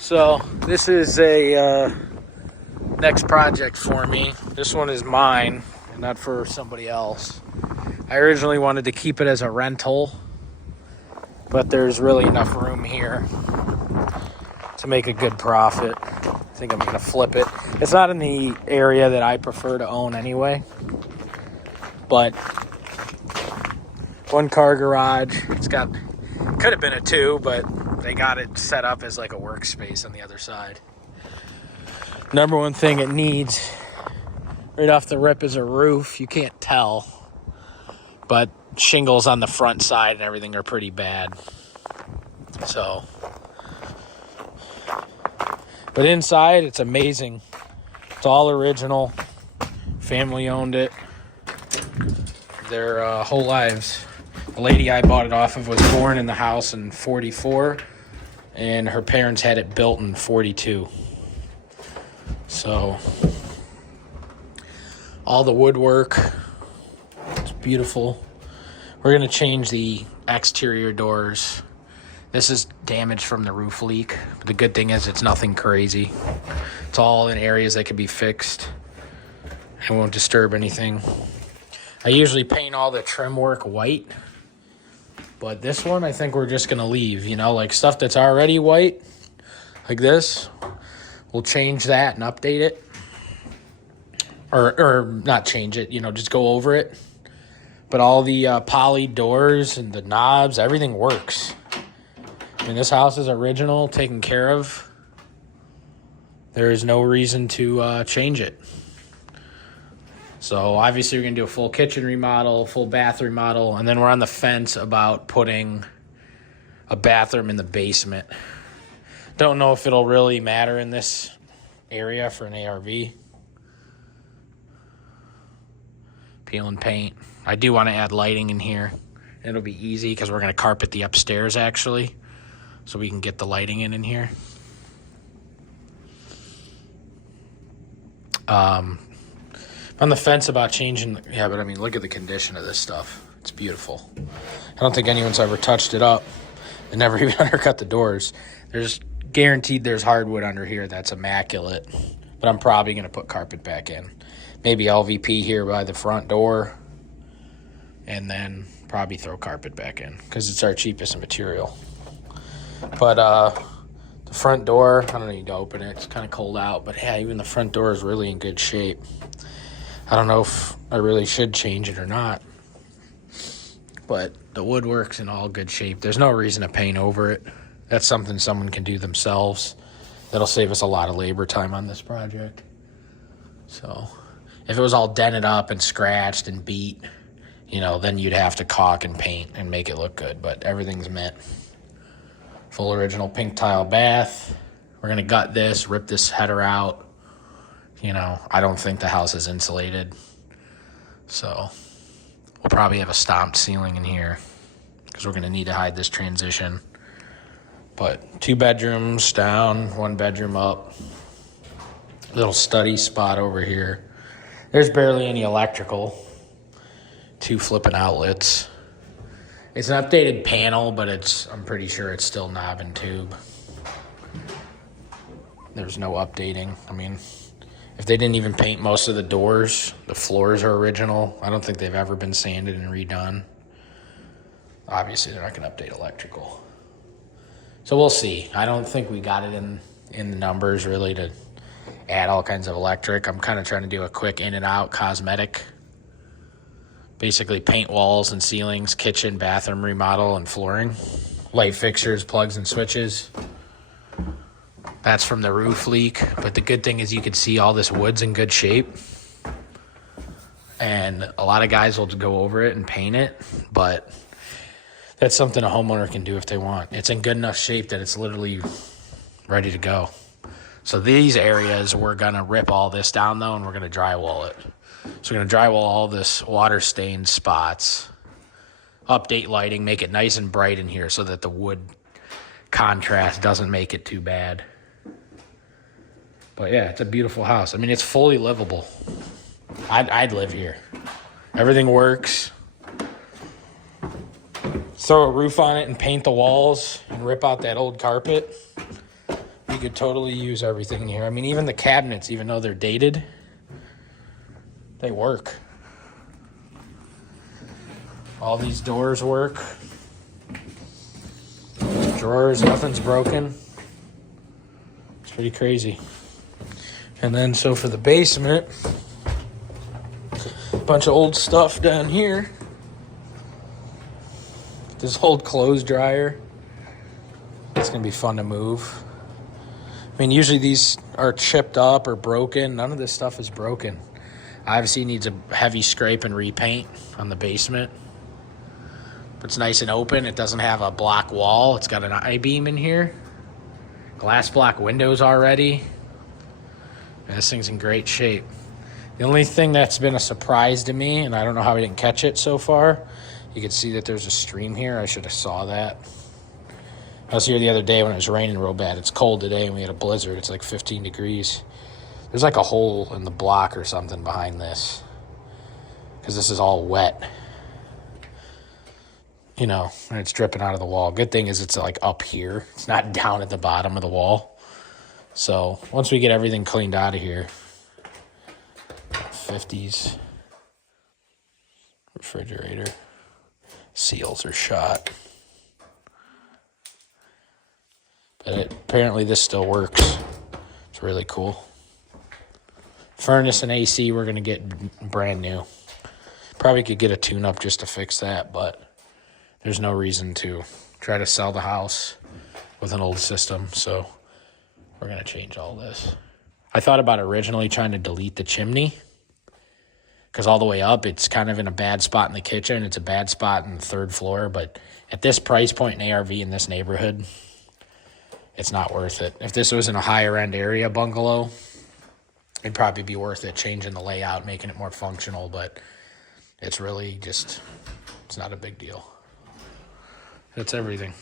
So this is a next project for me. This one is mine, not for somebody else. I originally wanted to keep it as a rental, but there's really enough room here to make a good profit. I think I'm going to flip it. It's not in the area that I prefer to own anyway, but one car garage. It's got, could have been a two, but they got it set up as like a workspace on the other side. Number one thing it needs right off the rip is a roof. You can't tell, but shingles on the front side and everything are pretty bad. So, but inside it's amazing. It's all original. Family owned it their whole lives. The lady I bought it off of was born in the house in 44, and her parents had it built in 42. So, all the woodwork, it's beautiful. We're going to change the exterior doors. This is damage from the roof leak, but the good thing is it's nothing crazy. It's all in areas that can be fixed. It won't disturb anything. I usually paint all the trim work white, but this one I think we're just going to leave, like stuff that's already white, like this. We'll change that and update it. Or not change it, just go over it. But all the poly doors and the knobs, everything works. I mean, this house is original, taken care of. There is no reason to change it. So obviously we're going to do a full kitchen remodel, full bath remodel, and then we're on the fence about putting a bathroom in the basement. Don't know if it'll really matter in this area for an ARV. Peel and paint. I do want to add lighting in here. It'll be easy because we're going to carpet the upstairs actually, so we can get the lighting in here. On the fence about changing, but I mean, look at the condition of this stuff. It's beautiful. I don't think anyone's ever touched it up. They never even undercut the doors. There's guaranteed there's hardwood under here that's immaculate, but I'm probably going to put carpet back in. Maybe LVP here by the front door, and then probably throw carpet back in because it's our cheapest material. But the front door, I don't need to open it. It's kind of cold out, but yeah, even the front door is really in good shape. I don't know if I really should change it or not, but the woodwork's in all good shape. There's no reason to paint over it. That's something someone can do themselves. That'll save us a lot of labor time on this project. So if it was all dented up and scratched and beat, then you'd have to caulk and paint and make it look good, but everything's mint. Full original pink tile bath. We're going to gut this, rip this header out. I don't think the house is insulated. So we'll probably have a stomped ceiling in here because we're going to need to hide this transition. But 2 bedrooms down, 1 bedroom up. Little study spot over here. There's barely any electrical. 2 flipping outlets. It's an updated panel, but I'm pretty sure it's still knob and tube. There's no updating. I mean, if they didn't even paint most of the doors, the floors are original. I don't think they've ever been sanded and redone. Obviously, they're not going to update electrical. So we'll see. I don't think we got it in the numbers really to add all kinds of electric. I'm kind of trying to do a quick in and out cosmetic. Basically paint walls and ceilings, kitchen, bathroom remodel, and flooring. Light fixtures, plugs, and switches. That's from the roof leak. But the good thing is you can see all this wood's in good shape. And a lot of guys will go over it and paint it. But that's something a homeowner can do if they want. It's in good enough shape that it's literally ready to go. So these areas, we're going to rip all this down, though, and we're going to drywall it. So we're going to drywall all this water-stained spots, update lighting, make it nice and bright in here so that the wood contrast doesn't make it too bad. But, yeah, it's a beautiful house. I mean, it's fully livable. I'd live here. Everything works. Throw a roof on it and paint the walls and rip out that old carpet. You could totally use everything in here. I mean, even the cabinets, even though they're dated, they work. All these doors work. Drawers, nothing's broken. It's pretty crazy. And then, so for the basement, a bunch of old stuff down here. This old clothes dryer. It's gonna be fun to move. I mean, usually these are chipped up or broken. None of this stuff is broken. Obviously needs a heavy scrape and repaint on the basement. But it's nice and open. It doesn't have a block wall. It's got an I-beam in here. Glass block windows already. And this thing's in great shape. The only thing that's been a surprise to me, and I don't know how we didn't catch it so far, you can see that there's a stream here. I should have saw that. I was here the other day when it was raining real bad. It's cold today and we had a blizzard. It's like 15 degrees. There's like a hole in the block or something behind this, because this is all wet. You know, and it's dripping out of the wall. Good thing is it's like up here. It's not down at the bottom of the wall. So once we get everything cleaned out of here, 50s, refrigerator, seals are shot. But apparently this still works. It's really cool. Furnace and AC we're going to get brand new. Probably could get a tune-up just to fix that, but there's no reason to try to sell the house with an old system, so we're going to change all this. I thought about originally trying to delete the chimney, because all the way up, it's kind of in a bad spot in the kitchen. It's a bad spot in the third floor, but at this price point in ARV in this neighborhood, it's not worth it. If this was in a higher-end area bungalow, it'd probably be worth it, changing the layout, making it more functional, but it's really just, it's not a big deal. That's everything.